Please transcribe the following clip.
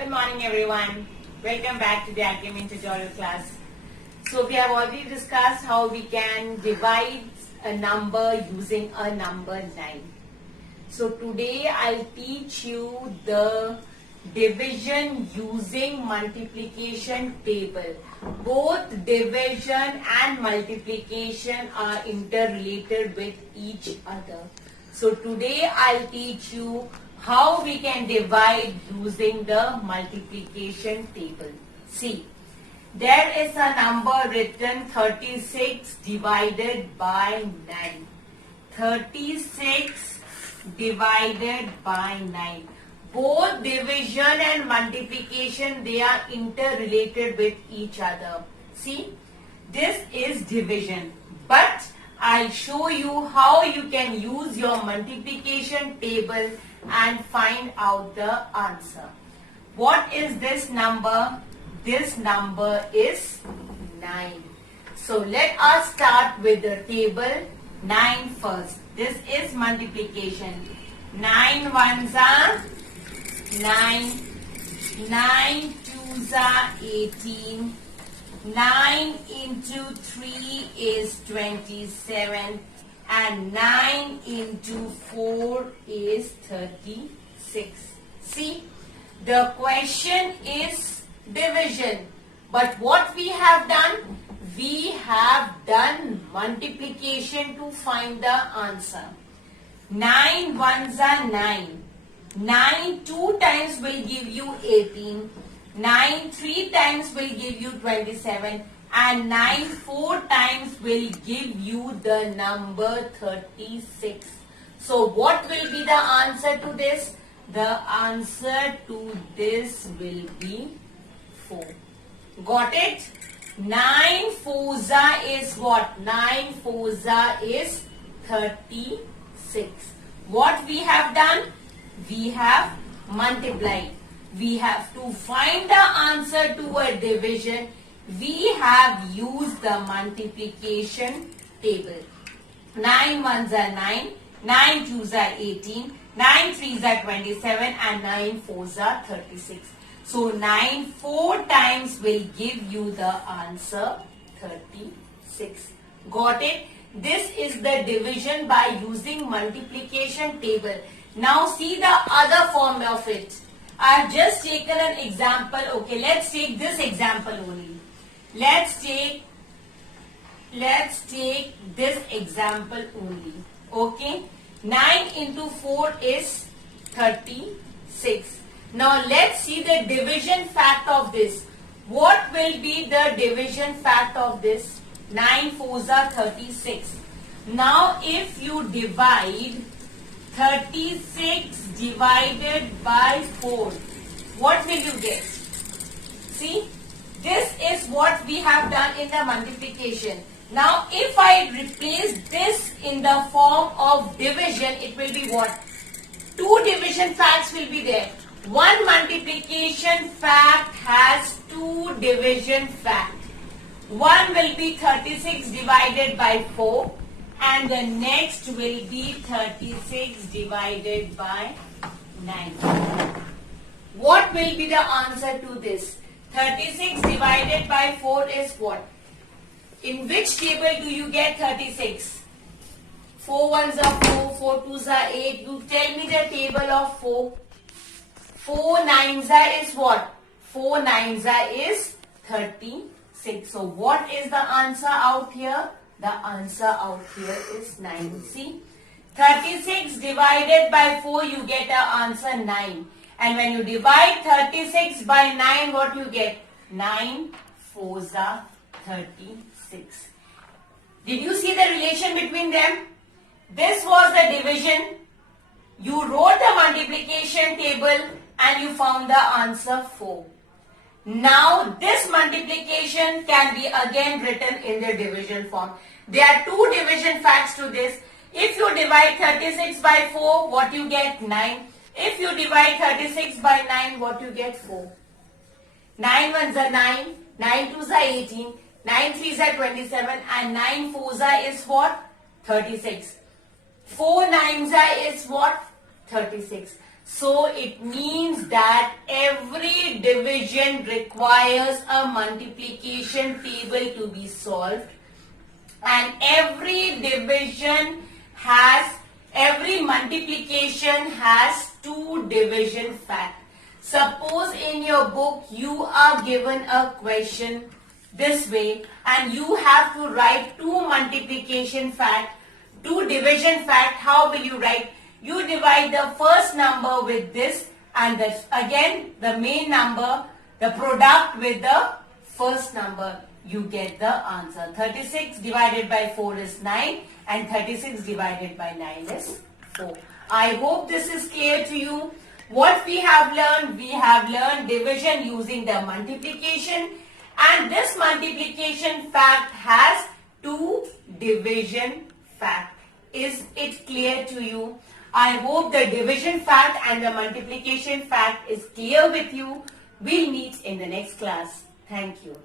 Good morning, everyone. Welcome back to the Alchemy tutorial class. So we have already discussed how we can divide a number using a number line. So today I'll teach you the division using multiplication table. Both division and multiplication are interrelated with each other. So today I'll teach you how we can divide using the multiplication table. See, there is a number written 36 divided by 9. 36 divided by 9. Both division and multiplication, they are interrelated with each other. See, this is division, but I'll show you how you can use your multiplication table and find out the answer. What is this number? This number is 9. So let us start with the table 9 first. This is multiplication. 9 ones are 9. 9 twos are 18. 9 into 3 is 27. And 9 into 4 is 36. See, the question is division. But what we have done? We have done multiplication to find the answer. 9 ones are 9. 9 2 times will give you 18. 9 3 times will give you 27. And 9 4 times will give you the number 36. So what will be the answer to this? The answer to this will be 4. Got it? 9 fours is what? 9 fours is 36. What we have done? We have multiplied. We have to find the answer to a division. We have used the multiplication table. 9 ones are 9, 9 twos are 18, 9 threes are 27 and 9 fours are 36. So 9 4 times will give you the answer 36. Got it? This is the division by using multiplication table. Now see the other form of it. I have just taken an example. Okay, let's take this example only. Let's take this example only. Okay. 9 into 4 is 36. Now let's see the division fact of this. What will be the division fact of this? 9 fours are 36. Now if you divide 36 divided by 4, what will you get? See? This is what we have done in the multiplication. Now, if I replace this in the form of division, it will be what? 2 division facts will be there. One multiplication fact has 2 division facts. One will be 36 divided by 4 and the next will be 36 divided by 9. What will be the answer to this? 36 divided by 4 is what? In which table do you get 36? 4 ones are 4, 4 twos are 8. You tell me the table of 4. 4 nines is what? 4 nines is 36. So what is the answer out here? The answer out here is 9. See? 36 divided by 4, you get an answer 9. And when you divide 36 by 9, what you get? 9 fours are 36. Did you see the relation between them? This was the division. You wrote the multiplication table and you found the answer 4. Now this multiplication can be again written in the division form. There are 2 division facts to this. If you divide 36 by 4, what you get? 9. If you divide 36 by 9, what you get? 4. 9 ones are 9, 9 twos are 18, 9 threes are 27 and 9 fours is what? 36. 4 nines is what? 36. So it means that every division requires a multiplication table to be solved, and every multiplication has two division facts. Suppose in your book you are given a question this way and you have to write two multiplication fact, two division fact. How will you write? You divide the first number with this and again the main number, the product with the first number. You get the answer. 36 divided by 4 is 9 and 36 divided by 9 is 4. I hope this is clear to you. What we have learned division using the multiplication, and this multiplication fact has two division fact. Is it clear to you? I hope the division fact and the multiplication fact is clear with you. We'll meet in the next class. Thank you.